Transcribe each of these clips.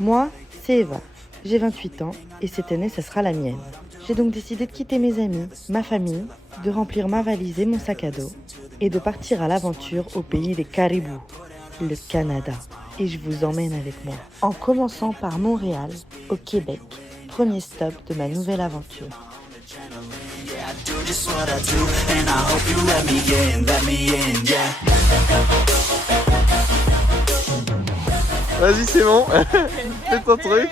Moi, c'est Eva. J'ai 28 ans et cette année, ça sera la mienne. J'ai donc décidé de quitter mes amis, ma famille, de remplir ma valise et mon sac à dos et de partir à l'aventure au pays des caribous, le Canada. Et je vous emmène avec moi. En commençant par Montréal, au Québec, premier stop de ma nouvelle aventure. Vas-y, c'est bon. Fais ton truc.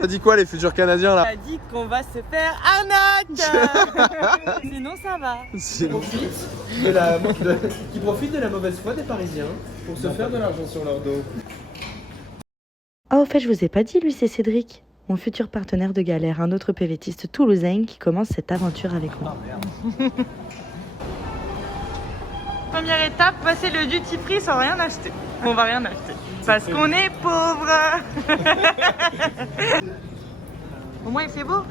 T'as dit quoi les futurs Canadiens là? On a dit qu'on va se faire arnaque. Sinon ça va. Qui profitent de la mauvaise foi des Parisiens pour se faire de l'argent sur leur dos. Ah, au fait, je vous ai pas dit, lui, c'est Cédric, mon futur partenaire de galère, un autre PVTiste toulousain qui commence cette aventure avec moi. Première étape, passer le duty free sans rien acheter. On va rien acheter. Parce qu'on est pauvres. Au moins il fait beau.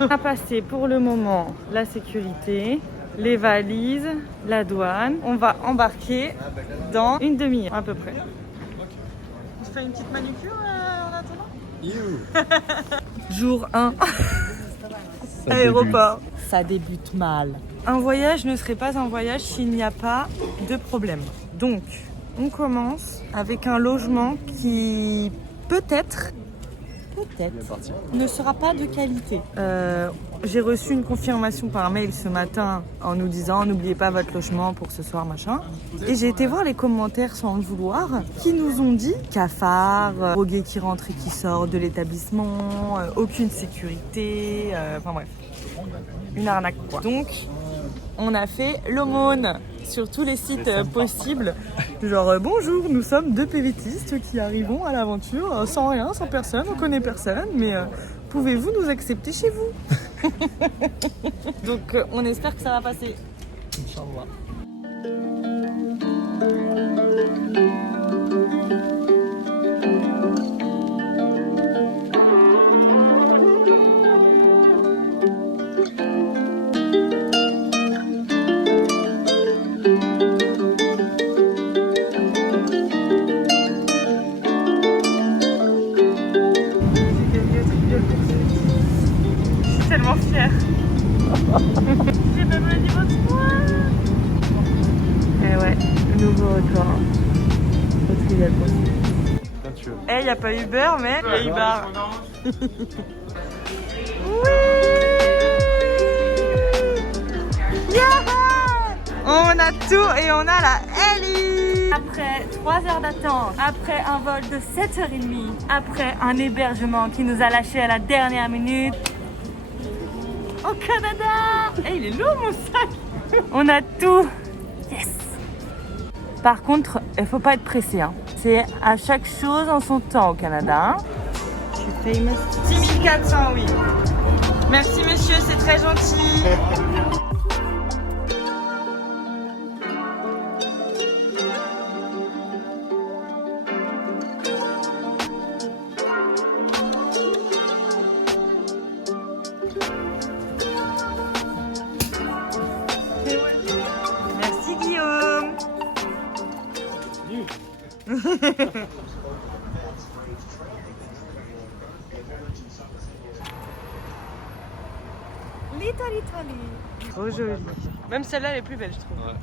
On a passé pour le moment la sécurité, les valises, la douane. On va embarquer dans une demi-heure à peu près. On se fait une petite manucure en attendant. Jour 1. Aéroport. Ça débute mal. Un voyage ne serait pas un voyage s'il n'y a pas de problème. Donc, on commence avec un logement qui peut-être ne sera pas de qualité. J'ai reçu une confirmation par mail ce matin en nous disant n'oubliez pas votre logement pour ce soir machin. Et j'ai été voir les commentaires sans le vouloir qui nous ont dit cafard, drogué qui rentre et qui sort de l'établissement, aucune sécurité, enfin bref, une arnaque quoi. Donc on a fait l'aumône sur tous les sites possibles. Genre bonjour, nous sommes deux PVTistes qui arrivons à l'aventure sans rien, sans personne, on connaît personne, mais pouvez-vous nous accepter chez vous? Donc on espère que ça va passer. Inch'Allah. Tellement fière. J'ai même le niveau 3. Et ouais, nouveau record. Parce qu'il y a le possible. Eh, il n'y a pas Uber, mais il y a Uber. Oui. Yeah. On a tout et on a la Ellie. Après 3 heures d'attente, après un vol de 7h30, après un hébergement qui nous a lâché à la dernière minute. Au Canada! Eh, il est lourd mon sac! On a tout! Yes! Par contre, il faut pas être pressé. Hein. C'est à chaque chose en son temps au Canada. Hein. Je suis famous. 6400, oui. Merci monsieur, c'est très gentil. Merci Guillaume. L'Italie. Trop jolie. Même celle-là, elle est plus belle, je trouve. Ouais.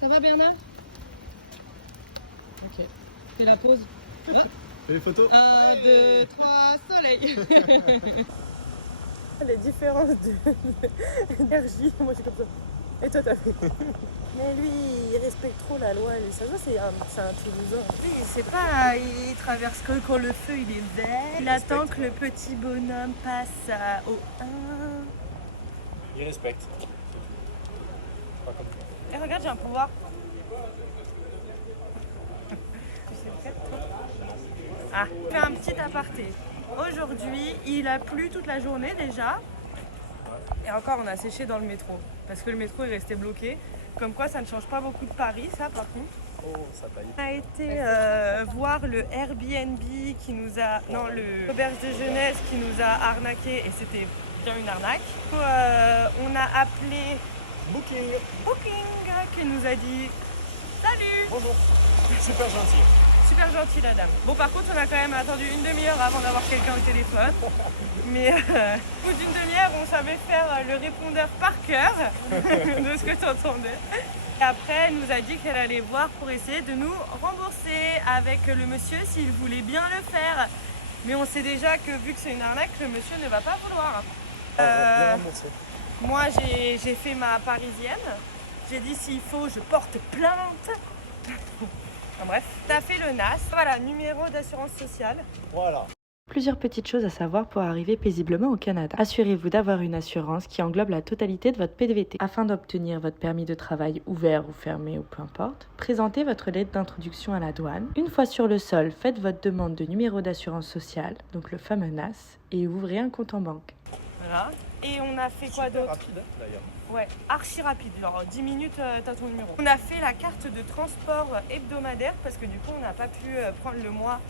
Ça va Bernard? Ok. Fais la pause. Ah. Fais les photos. 1, 2, 3, soleil. Les différences d'énergie, moi je suis comme ça. Et toi t'as fait. Mais lui, il respecte trop la loi. Ça se voit, c'est un Toulousain. Lui, il sait pas, il traverse que quand le feu il est vert. Il attend que le petit bonhomme passe au 1. Il respecte. Pas comme toi. Et regarde, j'ai un pouvoir. Tu sais le faire, toi? Ah, je fais un petit aparté. Aujourd'hui, il a plu toute la journée déjà. Et encore, on a séché dans le métro. Parce que le métro est resté bloqué. Comme quoi, ça ne change pas beaucoup de Paris, ça, par contre. Oh, ça taille. On a été voir le Airbnb qui nous a... Non, le auberge de jeunesse qui nous a arnaqué. Et c'était bien une arnaque. On a appelé Booking qui nous a dit salut. Bonjour. Super gentil. Super gentille la dame. Bon par contre on a quand même attendu une demi-heure avant d'avoir quelqu'un au téléphone. Mais au bout d'une demi-heure on savait faire le répondeur par cœur de ce que tu entendais. Et après elle nous a dit qu'elle allait voir pour essayer de nous rembourser avec le monsieur s'il voulait bien le faire. Mais on sait déjà que vu que c'est une arnaque, le monsieur ne va pas vouloir. Moi j'ai fait ma parisienne. J'ai dit s'il faut je porte plainte. Enfin, bref, t'as fait le NAS. Voilà, numéro d'assurance sociale. Voilà. Plusieurs petites choses à savoir pour arriver paisiblement au Canada. Assurez-vous d'avoir une assurance qui englobe la totalité de votre PVT. Afin d'obtenir votre permis de travail ouvert ou fermé ou peu importe, présentez votre lettre d'introduction à la douane. Une fois sur le sol, faites votre demande de numéro d'assurance sociale, donc le fameux NAS, et ouvrez un compte en banque. Voilà. Et on a fait quoi d'autre? Rapide d'ailleurs. Ouais, archi rapide, genre 10 minutes, t'as ton numéro. On a fait la carte de transport hebdomadaire parce que du coup on n'a pas pu prendre le mois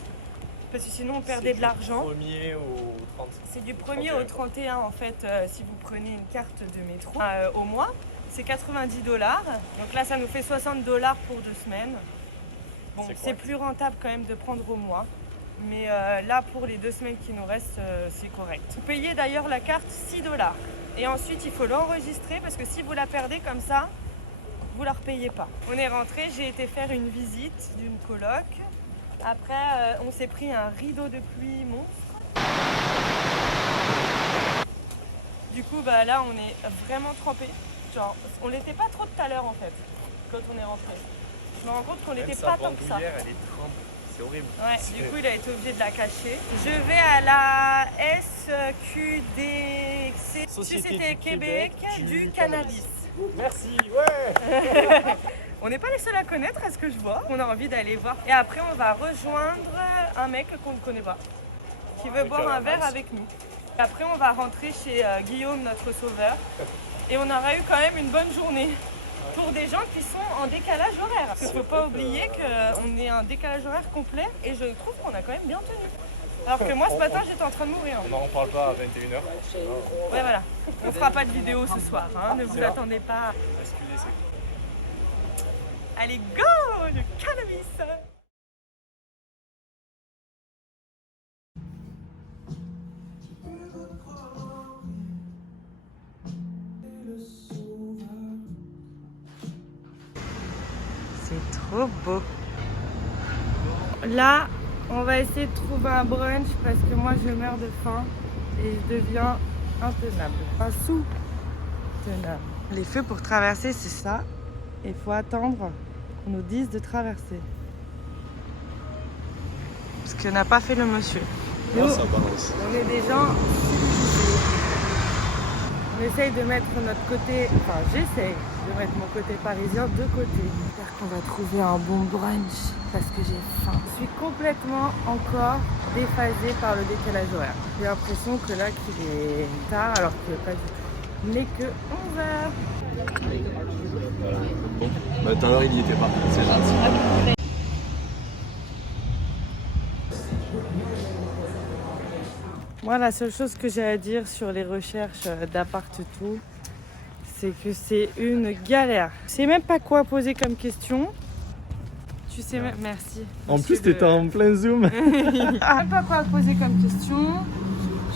parce que sinon on perdait de l'argent. Du 1er au 30. C'est du 1er au 31 en fait si vous prenez une carte de métro au mois. C'est 90 $. Donc là ça nous fait 60 $ pour 2 semaines. Bon, c'est plus rentable quand même de prendre au mois. Mais là pour les 2 semaines qui nous restent c'est correct. Vous payez d'ailleurs la carte 6 $. Et ensuite, il faut l'enregistrer parce que si vous la perdez comme ça, vous la repayez pas. On est rentré, j'ai été faire une visite d'une coloc. Après, on s'est pris un rideau de pluie monstre. Du coup, bah là, on est vraiment trempé. Genre, on l'était pas trop tout à l'heure en fait, quand on est rentré. Je me rends compte qu'on l'était pas tant que ça. Elle est trempe. C'est horrible. Ouais, du coup, il a été obligé de la cacher. Je vais à la SQDC, Société Québec du cannabis. Merci, ouais. On n'est pas les seuls à connaître, à ce que je vois. On a envie d'aller voir. Et après, on va rejoindre un mec qu'on ne connaît pas, qui veut boire un verre avec nous. Et après, on va rentrer chez Guillaume, notre sauveur. Et on aura eu quand même une bonne journée. Pour des gens qui sont en décalage horaire. Parce qu'il ne faut pas oublier qu'on est un décalage horaire complet et je trouve qu'on a quand même bien tenu. Alors que moi ce matin j'étais en train de mourir. On n'en parle pas à 21h. Ouais voilà. On fera pas de vidéo ce soir, hein. Ne vous attendez pas. Excusez, Allez go le cannabis. C'est trop beau. Là, on va essayer de trouver un brunch parce que moi je meurs de faim et je deviens intenable. Enfin, sous-tenable. Les feux pour traverser, c'est ça. Et il faut attendre qu'on nous dise de traverser. Parce que n'a pas fait le monsieur. Nous, ça balance. on est des gens civilisés. On essaye de mettre notre côté, enfin j'essaye de mettre mon côté parisien de côté. J'espère qu'on va trouver un bon brunch parce que j'ai faim. Je suis complètement encore déphasée par le décalage horaire. J'ai l'impression que là qu'il est tard alors que pas du tout. Il n'est que 11h. Bon, bah tout à l'heure il y était pas, c'est gentil. Moi, la seule chose que j'ai à dire sur les recherches d'appart tout, c'est que c'est une galère. Je sais même pas quoi poser comme question. Tu sais même... Merci. En plus, t'étais en plein zoom. Je sais même pas quoi poser comme question.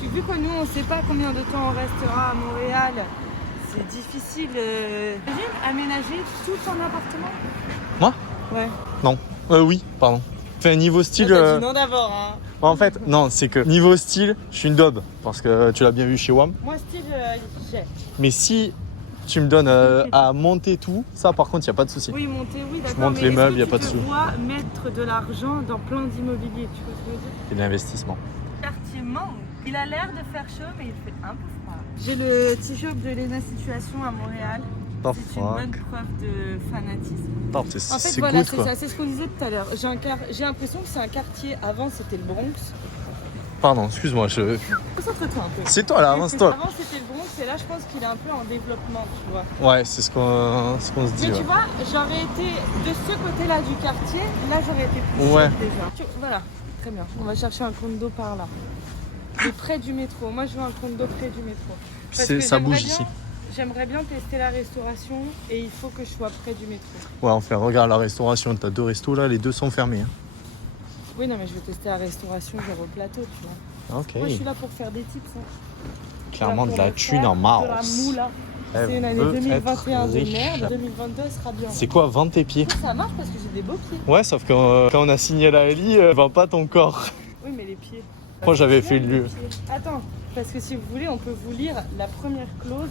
J'ai vu que nous, on sait pas combien de temps on restera à Montréal. C'est difficile. Imagine aménager tout ton appartement. Moi? Ouais. Non. Oui, pardon. Enfin, niveau style. Non d'abord, hein. En fait, non, c'est que niveau style, je suis une daube. Parce que tu l'as bien vu chez WAM. Moi, style, j'ai. Mais si tu me donnes à monter tout, ça par contre, il n'y a pas de souci. Oui, monter, oui, d'accord. Je monte mais les est-ce meubles, que y a pas de tu sous. te vois mettre de l'argent dans plein d'immobilier, tu vois ce que je veux dire? C'est de l'investissement. Quartier Mangue. Il a l'air de faire chaud, mais il fait un peu froid. J'ai le t-shirt de Lena Situation à Montréal. C'est une bonne preuve de fanatisme. En En fait, c'est voilà, good, c'est quoi. ça, c'est ce qu'on disait tout à l'heure. J'ai l'impression que c'est un quartier. Avant, c'était le Bronx. Pardon, excuse-moi. Concentre-toi un peu. C'est toi là, avance-toi. Avant, c'était le Bronx, et là, je pense qu'il est un peu en développement, tu vois. Ouais, c'est ce qu'on se dit. Mais tu Ouais. vois, j'aurais été de ce côté-là du quartier, là, j'aurais été plus Ouais. chaude déjà. Voilà, très bien. On va chercher un condo par là. Et près du métro. Moi, je veux un condo près du métro. Parce C'est- que ça j'aimerais bouge bien- ici. j'aimerais bien tester la restauration et il faut que je sois près du métro. Ouais, enfin, regarde la restauration. T'as 2 restos là, les 2 sont fermés. Hein. Oui, non, mais je vais tester la restauration, genre au plateau, tu vois. Ok. Moi, je suis là pour faire des tips. Hein. Clairement Là de pour la me thune faire en de mars. la moula. C'est une année veut 2021 être de riche. merde. 2022 sera bien. C'est quoi, vendre tes pieds? Ça marche parce que j'ai des beaux pieds. Ouais, sauf que quand on a signé la Ellie, vends pas ton corps. Oui, mais les pieds. Moi, j'avais fait Les le lieu. pieds. Attends, parce que si vous voulez, on peut vous lire la première clause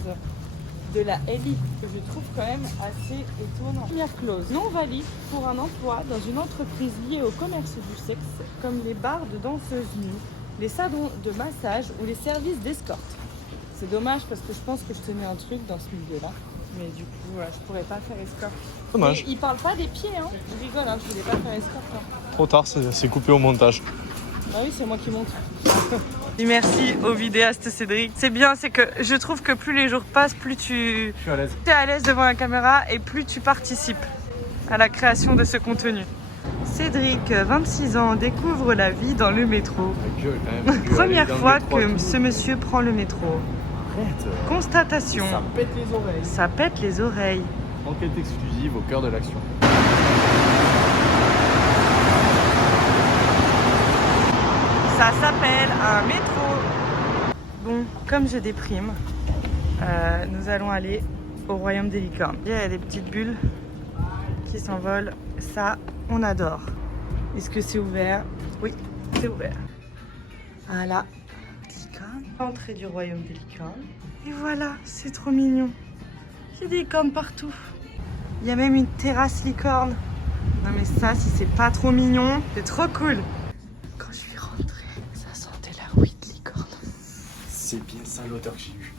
de la LI, que je trouve quand même assez étonnant. Première clause, non valide pour un emploi dans une entreprise liée au commerce du sexe, comme les bars de danseuses nues, les salons de massage ou les services d'escorte. C'est dommage parce que je pense que je tenais un truc dans ce milieu-là. Mais du coup, je pourrais pas faire escorte. Dommage. Et il parle pas des pieds, hein. Je rigole, hein, je voulais pas faire escorte. Hein. Trop tard, c'est coupé au montage. Ah oui, c'est moi qui monte. Et merci au vidéaste Cédric. C'est bien, c'est que je trouve que plus les jours passent, plus tu Je suis à l'aise. es à l'aise devant la caméra et plus tu participes à la création de ce contenu. Cédric, 26 ans, découvre la vie dans le métro. Première fois que ce monsieur prend le métro. Arrête. Constatation. Ça pète les oreilles. Ça pète les oreilles. Enquête exclusive au cœur de l'action. Ça s'appelle un métro. Bon, comme je déprime, nous allons aller au royaume des licornes. Il y a des petites bulles qui s'envolent. Ça, on adore. Est-ce que c'est ouvert? Oui, c'est ouvert. Voilà, licorne. Entrée du royaume des licornes. Et voilà, c'est trop mignon. Il y a des licornes partout. Il y a même une terrasse licorne. Non mais ça, si c'est pas trop mignon, c'est trop cool. Quand je suis rentrée, ça sentait la weed licorne. C'est bien ça l'odeur que j'ai eue.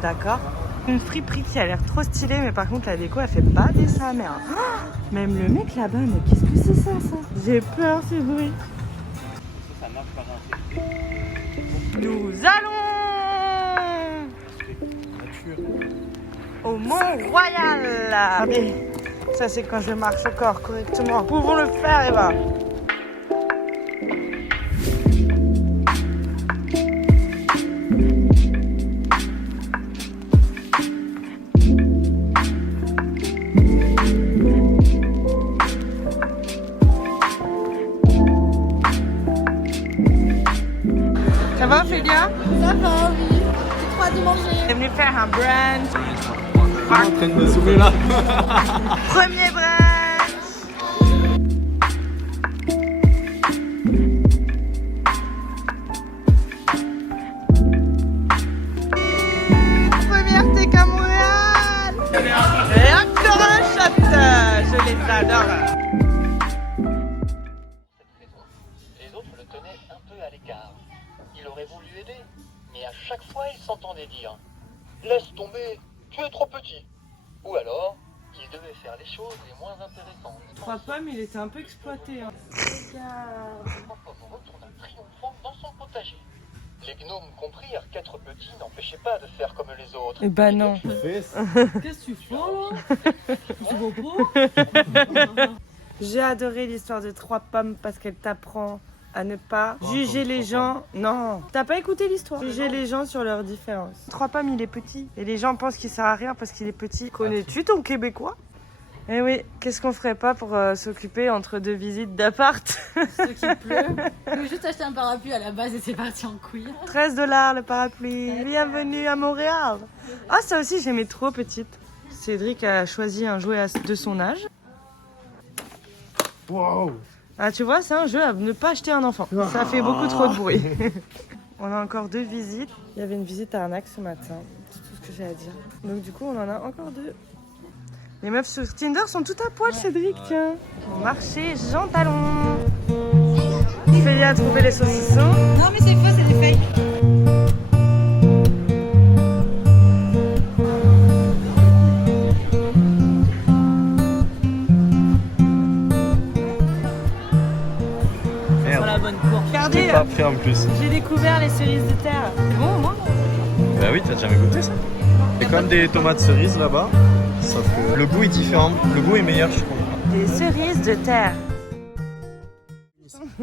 D'accord. Une friperie qui a l'air trop stylée, mais par contre la déco elle fait pas des sa mère. Oh, même le mec là-bas, mais qu'est-ce que c'est ça? J'ai peur, c'est bruit. Nous allons au Mont-Royal. Allez, ça c'est quand je marche au corps correctement. Pouvons le faire, Eva. Ça va, Ophélia? Ça va, oui. J'ai trop hâte de manger. On est venu faire un brunch. En train de me zoomer là. Premier brunch. Première tech à Montréal. Et hop, le shot. Je les adore. Les autres le tenaient un peu à l'écart. Il aurait voulu aider, mais à chaque fois il s'entendait dire « Laisse tomber, tu es trop petit !» Ou alors, il devait faire les choses les moins intéressantes. Trois pommes, il était un peu exploité. Hein. Trois pommes retourna triomphant dans son potager. Les gnomes comprirent qu'être petit n'empêchait pas de faire comme les autres. Eh ben non. Qu'est-ce que tu fais là? Tu comprends? J'ai adoré l'histoire de trois pommes parce qu'elle t'apprend à ne pas juger les gens. Non, t'as pas écouté l'histoire. Juger les gens sur leurs différences. Trois pommes, il est petit. Et les gens pensent qu'il sert à rien parce qu'il est petit. Connais-tu ton Québécois? Eh oui, qu'est-ce qu'on ferait pas pour s'occuper entre deux visites d'appart? Ceux qui pleut. Je vais juste acheter un parapluie à la base et c'est parti en couille. 13$ le parapluie. Bienvenue à Montréal. Ah, ça aussi, j'aimais trop petite. Cédric a choisi un jouet de son âge. Wow. Ah, tu vois, c'est un jeu à ne pas acheter un enfant. Ça fait beaucoup trop de bruit. On a encore 2 visites. Il y avait une visite à Arnaque ce matin. C'est tout ce que j'ai à dire. Donc du coup, on en a encore 2. Les meufs sur Tinder sont toutes à poil, Cédric, tiens. Marché Jean Talon. Ophélia a trouvé les saucissons. Non, mais c'est faux, c'est des fakes. Sur la bonne cour. Regardez, Pas prêt en plus. j'ai découvert les cerises de terre. Bon, moi. Bah oui, t'as jamais goûté ça? C'est comme des tomates cerises là-bas, sauf que le goût est différent. Le goût est meilleur, je trouve. Des cerises de terre.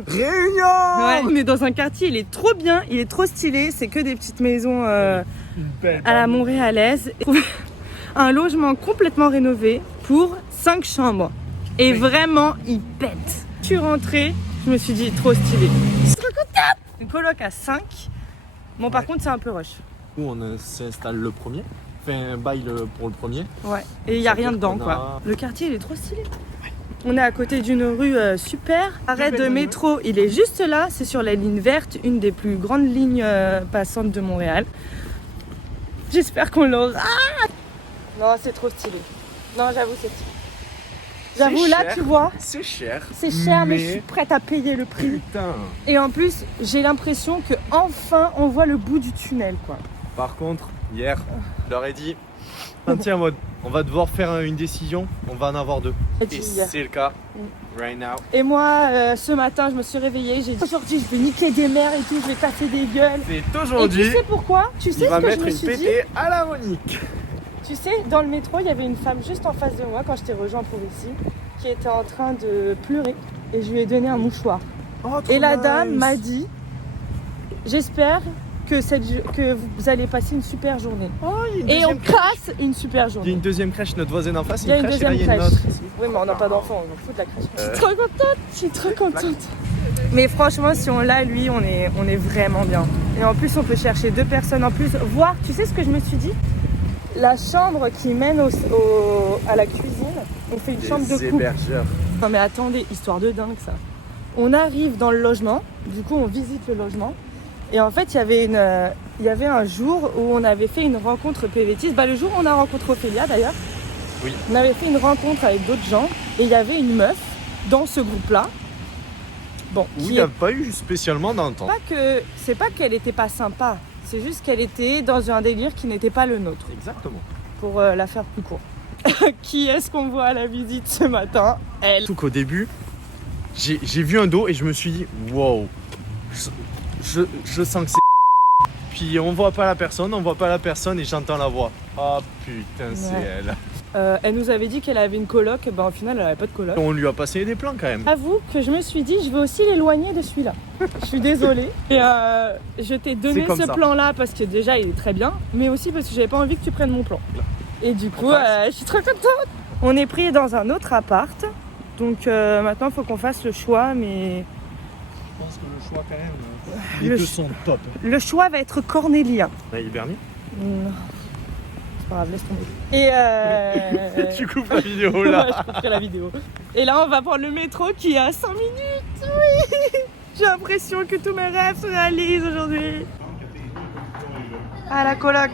Réunion! Ouais, on est dans un quartier, il est trop bien, il est trop stylé. C'est que des petites maisons à la montréalaise. Un logement complètement rénové pour 5 chambres. Et vraiment, il pète. Je suis rentrée, je me suis dit, trop stylé. Je suis trop contente. Une coloc à 5. Bon, par contre, c'est un peu rush. Où on s'installe le premier. Fait un bail pour le premier. Ouais, et il n'y a rien dedans, quoi. Le quartier, il est trop stylé. On est à côté d'une rue super. Arrêt de métro, il est juste là. C'est sur la ligne verte, une des plus grandes lignes passantes de Montréal. J'espère qu'on l'aura. Non, c'est trop stylé. Non, j'avoue, c'est stylé. J'avoue, là, tu vois, C'est cher. c'est cher, mais je suis prête à payer le prix. Putain. Et en plus, j'ai l'impression que enfin, on voit le bout du tunnel, quoi. Par contre, hier, je leur ai dit, tiens, mode, on va devoir faire une décision, on va en avoir 2. Et c'est le cas, right now. Et moi, ce matin, je me suis réveillée, j'ai dit aujourd'hui, je vais niquer des mères et tout, je vais casser des gueules. C'est Et aujourd'hui, tu sais pourquoi? Tu sais il va ce que je mettre me une suis dit? pétée à la Monique. Tu sais, dans le métro, il y avait une femme juste en face de moi quand je t'ai rejoint pour ici, qui était en train de pleurer et je lui ai donné un mouchoir. Oh, trop Et la nice. dame m'a dit, j'espère que vous allez passer une super journée. Oh, il y a une Et on deuxième crèche. casse une super Il y a journée. une deuxième crèche, notre voisine en face, Il y a une crèche, et deuxième là, il y a une crèche. autre ici. Oui, mais on n'a pas d'enfants, on s'en fout de la crèche. Je suis trop contente, je suis trop contente. Mais franchement, si on l'a, lui, on est vraiment bien. Et en plus, on peut chercher 2 personnes en plus. Voir, tu sais ce que je me suis dit? La chambre qui mène à la cuisine, on fait une chambre de Des couple. hébergeurs. Non mais attendez, histoire de dingue ça. On arrive dans le logement, du coup on visite le logement. Et en fait, il y avait un jour où on avait fait une rencontre PVTiste. Le jour où on a rencontré Ophélia d'ailleurs. Oui. On avait fait une rencontre avec d'autres gens et il y avait une meuf dans ce groupe-là. Bon, Où il qui n'y est a pas eu spécialement d'entente. c'est pas qu'elle était pas sympa, c'est juste qu'elle était dans un délire qui n'était pas le nôtre. Exactement. Pour la faire plus court. Qui est-ce qu'on voit à la visite ce matin? Elle. Surtout qu'au début, j'ai vu un dos et je me suis dit, wow, je sens que c'est. Puis on voit pas la personne et j'entends la voix. Ah putain, c'est Ouais. elle. Elle nous avait dit qu'elle avait une coloc, au final elle avait pas de coloc. On lui a passé des plans quand même. J'avoue que je me suis dit, je vais aussi l'éloigner de celui-là. Je suis désolée. Et je t'ai donné C'est comme ce ça. plan-là parce que déjà il est très bien, mais aussi parce que j'avais pas envie que tu prennes mon plan. Et du coup, je suis trop contente. On est pris dans un autre appart, donc maintenant il faut qu'on fasse le choix, mais Je pense que le choix quand même, les deux sont top. le choix va être cornélien. Il est Bernier. Non. C'est pas grave, laisse tomber. Et Tu coupes la vidéo Ouais, là. je couperai la vidéo. Et là, on va prendre le métro qui est à 5 minutes. Oui. J'ai l'impression que tous mes rêves se réalisent aujourd'hui. À la coloc.